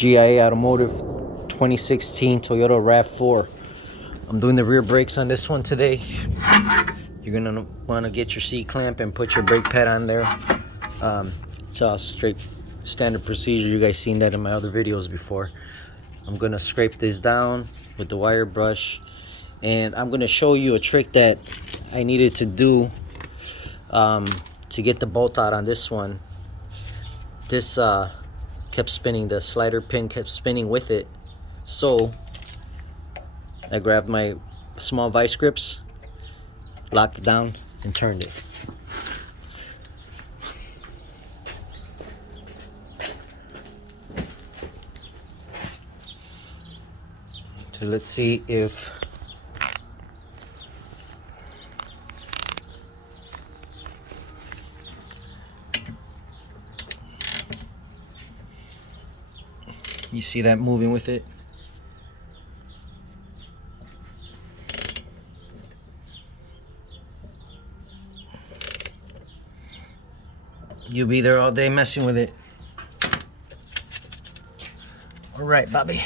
G.I.A Automotive 2016 Toyota RAV4. I'm doing the rear brakes on this one today. You're gonna want to get your C-clamp and put your brake pad on there. It's all straight standard procedure. You guys seen that in my other videos before. I'm gonna scrape this down with the wire brush, and I'm gonna show you a trick that I needed to do to get the bolt out on this one. This kept spinning, the slider pin kept spinning with it, so I grabbed my small vice grips, locked it down, and turned it. So let's see if you see that moving with it. You'll be there all day messing with it. All right, Bobby.